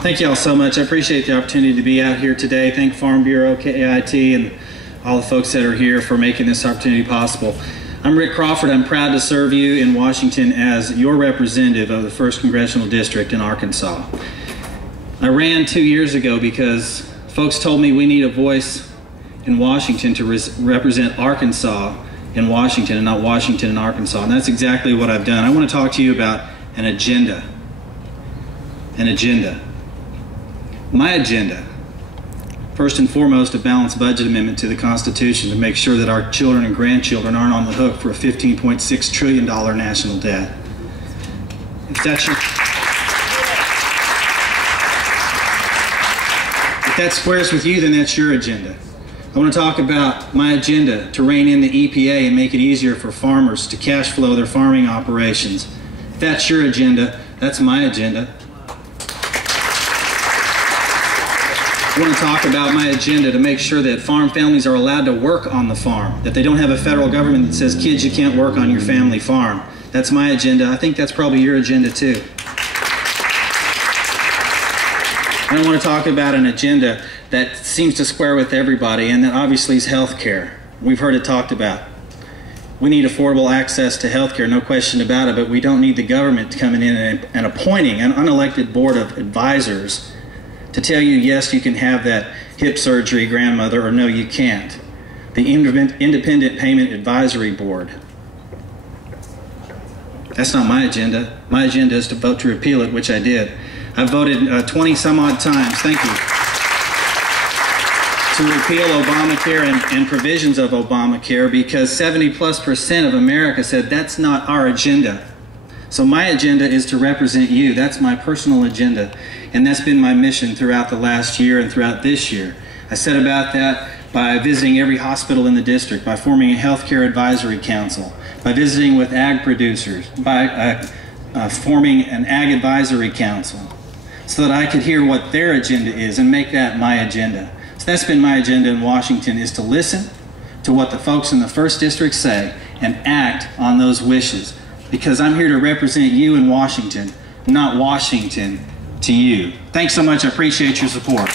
Thank you all so much. I appreciate the opportunity to be out here today. Thank Farm Bureau, KAIT, and all the folks that are here for making this opportunity possible. I'm Rick Crawford. I'm proud to serve you in Washington as your representative of the 1st Congressional District in Arkansas. I ran 2 years ago because folks told me we need a voice in Washington to represent Arkansas in Washington and not Washington in Arkansas, and that's exactly what I've done. I want to talk to you about an agenda. An agenda. My agenda, first and foremost, a balanced budget amendment to the Constitution to make sure that our children and grandchildren aren't on the hook for a $15.6 trillion national debt. If that squares with you, then that's your agenda. I want to talk about my agenda to rein in the EPA and make it easier for farmers to cash flow their farming operations. If that's your agenda, that's my agenda. I want to talk about my agenda to make sure that farm families are allowed to work on the farm, that they don't have a federal government that says, kids, you can't work on your family farm. That's my agenda. I think that's probably your agenda too. I want to talk about an agenda that seems to square with everybody, and that obviously is health care. We've heard it talked about. We need affordable access to health care, no question about it, but we don't need the government coming in and appointing an unelected board of advisors to tell you, yes, you can have that hip surgery, grandmother, or no, you can't. The Independent Payment Advisory Board. That's not my agenda. My agenda is to vote to repeal it, which I did. I voted 20 some odd times, thank you, to repeal Obamacare and provisions of Obamacare because 70+% of America said that's not our agenda. So my agenda is to represent you. That's my personal agenda. And that's been my mission throughout the last year and throughout this year. I set about that by visiting every hospital in the district, by forming a healthcare advisory council, by visiting with ag producers, by forming an ag advisory council, so that I could hear what their agenda is and make that my agenda. So that's been my agenda in Washington, is to listen to what the folks in the 1st District say and act on those wishes. Because I'm here to represent you in Washington, not Washington to you. Thanks so much. I appreciate your support.